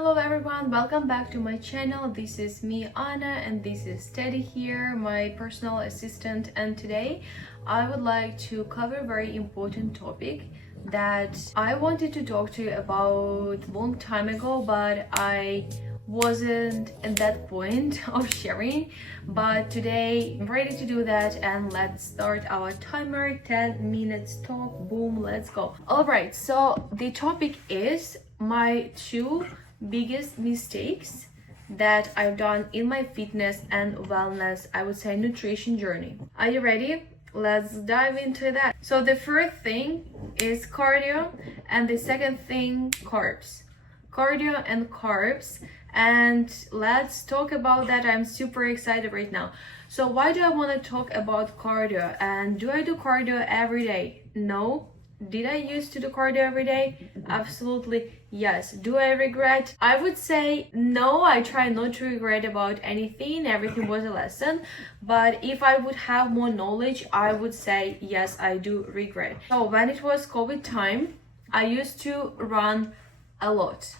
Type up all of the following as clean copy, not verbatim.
Hello everyone, welcome back to my channel. This is me, Anna, and this is Teddy here, my personal assistant. And today I would like to cover a very important topic that I wanted to talk to you about a long time ago, but I wasn't at that point of sharing. But today I'm ready to do that, and let's start our timer. 10 minutes talk, boom, let's go. All right, so the topic is my two biggest mistakes that I've done in my fitness and wellness, I would say nutrition journey. Are you ready? Let's dive into that. So the first thing is cardio, and the second thing carbs. Cardio and carbs, and let's talk about that. I'm super excited right now. So why do I want to talk about cardio, and do I do cardio every day? No. Did I used to do cardio every day? Absolutely yes. Do I regret? I would say no. I try not to regret about anything. Everything was a lesson. But if I would have more knowledge, I would say yes, I do regret. So when it was COVID time, I used to run a lot.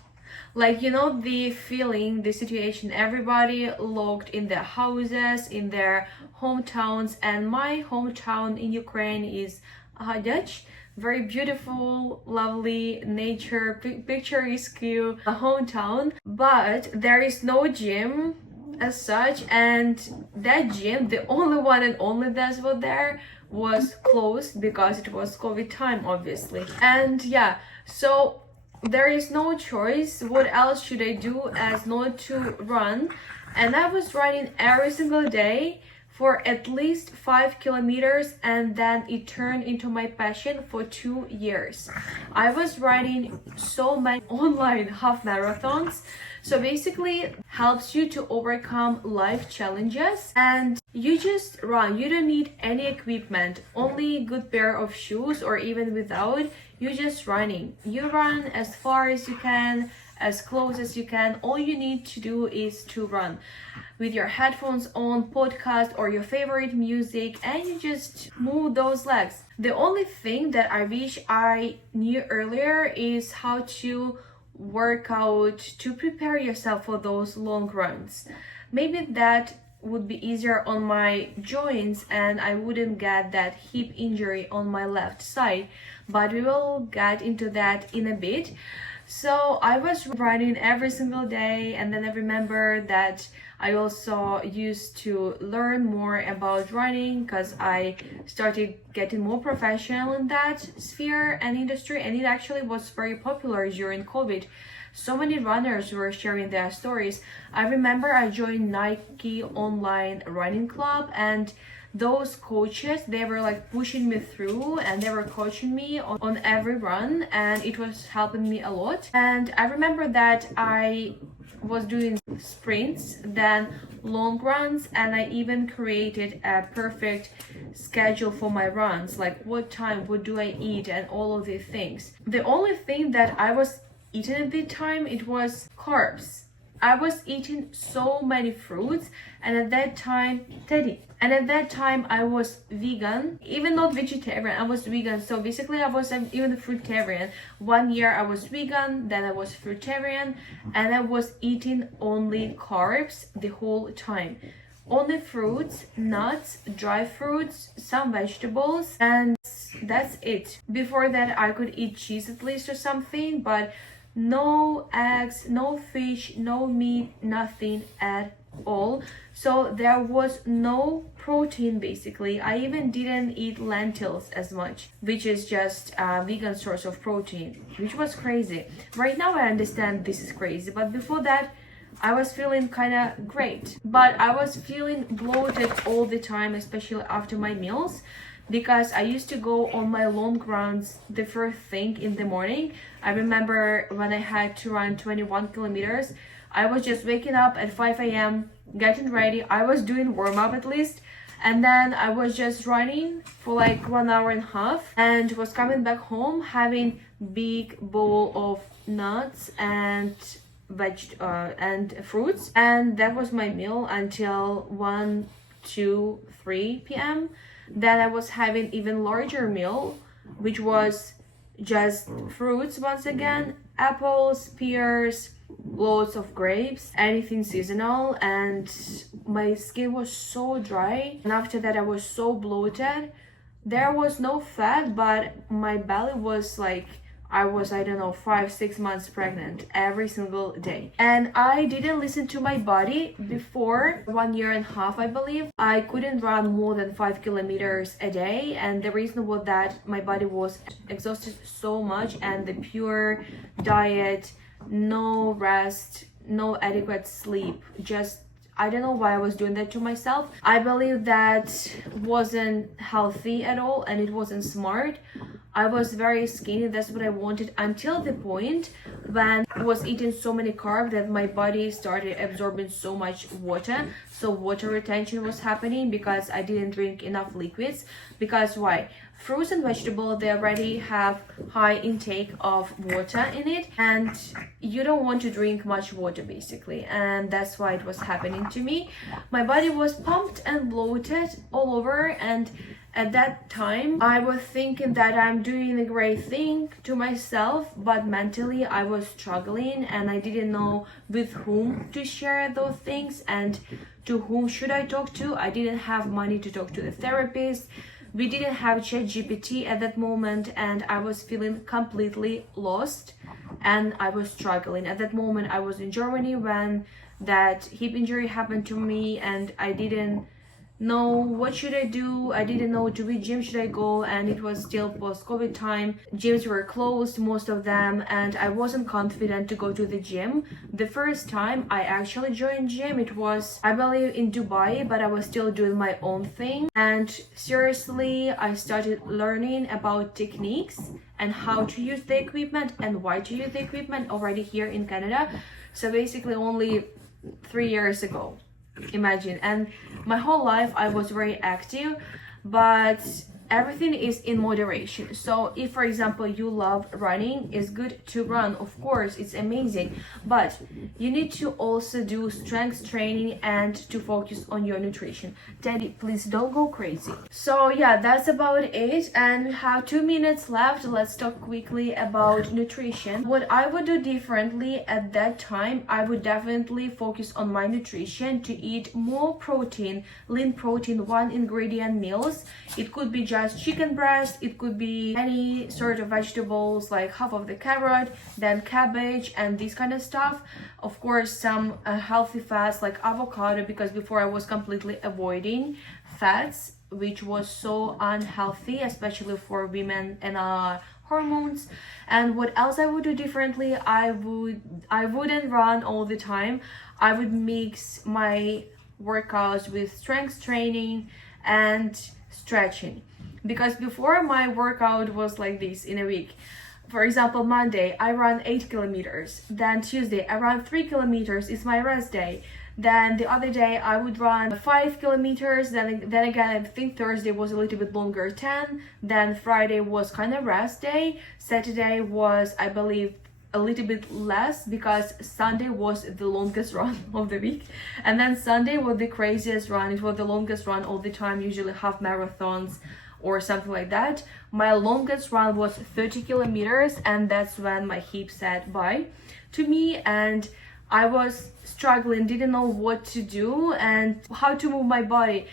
Like, you know, the feeling, the situation, everybody locked in their houses, in their hometowns. And my hometown in Ukraine is Dutch. Very beautiful, lovely nature, picturesque hometown, but there is no gym as such, and that gym, the only one and only that's what there, was closed because it was COVID time, obviously. And yeah, so there is no choice. What else should I do as not to run? And I was running every single day for at least 5 kilometers, and then it turned into my passion for 2 years. I was running so many online half marathons. So basically helps you to overcome life challenges, and you just run. You don't need any equipment, only good pair of shoes, or even without, you just running. You run as far as you can, as close as you can. All you need to do is to run with your headphones on, podcast or your favorite music, and you just move those legs. The only thing that I wish I knew earlier is how to work out to prepare yourself for those long runs. Maybe that would be easier on my joints and I wouldn't get that hip injury on my left side, but we will get into that in a bit. So I was running every single day, and then I remember that I also used to learn more about running because I started getting more professional in that sphere and industry, and it actually was very popular during COVID. So many runners were sharing their stories. I remember I joined Nike online running club, and those coaches, they were like pushing me through, and they were coaching me on every run, and it was helping me a lot. And I remember that I was doing sprints, then long runs, and I even created a perfect schedule for my runs, like what time, what do I eat, and all of these things. The only thing that I was eating at the time, it was carbs. I was eating so many fruits, and at that time, I was vegan, even not vegetarian, I was vegan. So basically I was even fruitarian. 1 year I was vegan, then I was fruitarian, and I was eating only carbs the whole time. Only fruits, nuts, dry fruits, some vegetables, and that's it. Before that I could eat cheese at least or something, but no eggs, no fish, no meat, nothing at all. So there was no protein basically. I even didn't eat lentils as much, which is just a vegan source of protein, which was crazy. Right now I understand this is crazy, but before that I was feeling kind of great. But I was feeling bloated all the time, especially after my meals, because I used to go on my long runs the first thing in the morning. I remember when I had to run 21 kilometers, I was just waking up at 5 a.m, getting ready. I was doing warm-up at least, and then I was just running for like 1 hour and a half, and was coming back home having big bowl of nuts and and fruits, and that was my meal until 1, 2, 3 p.m. Then I was having even larger meal, which was just fruits once again, apples, pears, loads of grapes, anything seasonal, and my skin was so dry. And after that I was so bloated. There was no fat, but my belly was like I was, I don't know, 5-6 months pregnant every single day. And I didn't listen to my body before 1.5 years, I believe. I couldn't run more than 5 kilometers a day. And the reason was that my body was exhausted so much, and the pure diet, no rest, no adequate sleep, just I don't know why I was doing that to myself. I believe that wasn't healthy at all, and it wasn't smart. I was very skinny, that's what I wanted, until the point when I was eating so many carbs that my body started absorbing so much water. So water retention was happening because I didn't drink enough liquids. Because why? Fruits and vegetables, they already have high intake of water in it, and you don't want to drink much water basically, and that's why it was happening to me. My body was pumped and bloated all over, and at that time I was thinking that I'm doing a great thing to myself, but mentally I was struggling, and I didn't know with whom to share those things and to whom should I talk to. I didn't have money to talk to the therapist. We didn't have ChatGPT at that moment, and I was feeling completely lost, and I was struggling. At that moment I was in Germany when that hip injury happened to me, and I didn't know what should I do. I didn't know to which gym should I go, and it was still post-COVID time. Gyms were closed, most of them, and I wasn't confident to go to the gym. The first time I actually joined gym, it was, I believe, in Dubai, but I was still doing my own thing. And seriously, I started learning about techniques and how to use the equipment and why to use the equipment already here in Canada. So basically only 3 years ago. Imagine. And my whole life I was very active, but everything is in moderation. So if, for example, you love running, it's good to run, of course, it's amazing, but you need to also do strength training and to focus on your nutrition. Teddy, please don't go crazy. So yeah, that's about it, and we have 2 minutes left. Let's talk quickly about nutrition. What I would do differently at that time, I would definitely focus on my nutrition to eat more protein, lean protein, 1 ingredient meals. It could be just chicken breast, it could be any sort of vegetables, like half of the carrot, then cabbage and this kind of stuff. Of course, some healthy fats like avocado, because before I was completely avoiding fats, which was so unhealthy, especially for women and hormones. And what else I would do differently, I wouldn't run all the time. I would mix my workouts with strength training and stretching, because before my workout was like this in a week. For example, Monday I run 8 kilometers, then Tuesday I run 3 kilometers, it's my rest day. Then the other day I would run 5 kilometers, then again I think Thursday was a little bit longer, 10, then Friday was kind of rest day, Saturday was, I believe, a little bit less because Sunday was the longest run of the week, and then Sunday was the craziest run. It was the longest run all the time, usually half marathons or something like that. My longest run was 30 kilometers, and that's when my hip said bye to me, and I was struggling, didn't know what to do and how to move my body.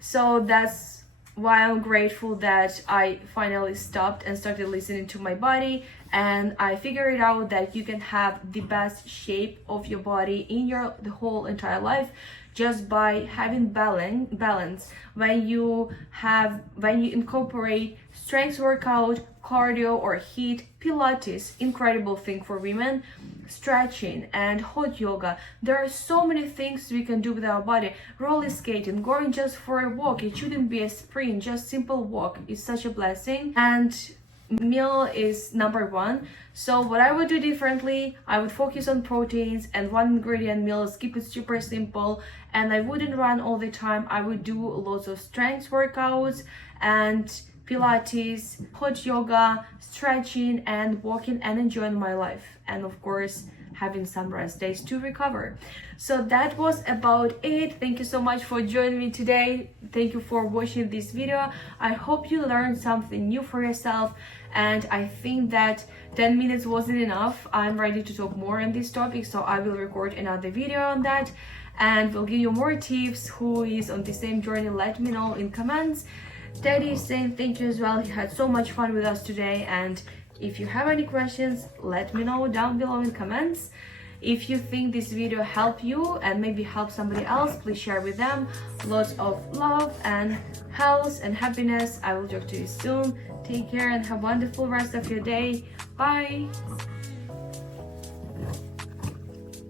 So that's why I'm grateful that I finally stopped and started listening to my body, and I figured out that you can have the best shape of your body in the whole entire life just by having balance. When you incorporate strength workout, cardio or HIIT, Pilates, incredible thing for women, stretching and hot yoga. There are so many things we can do with our body. Roller skating, going just for a walk. It shouldn't be a sprint, just simple walk is such a blessing. And meal is number 1. So what I would do differently, I would focus on proteins and 1 ingredient meals, keep it super simple, and I wouldn't run all the time. I would do lots of strength workouts and Pilates, hot yoga, stretching and walking and enjoying my life. And of course, having some rest days to recover. So that was about it. Thank you so much for joining me today. Thank you for watching this video. I hope you learned something new for yourself, and I think that 10 minutes wasn't enough. I'm ready to talk more on this topic, so I will record another video on that and will give you more tips. Who is on the same journey, let me know in comments. Teddy is saying thank you as well. He had so much fun with us today, and if you have any questions, let me know down below in comments. If you think this video helped you and maybe help somebody else, please share with them. Lots of love and health and happiness. I will talk to you soon. Take care and have a wonderful rest of your day. Bye.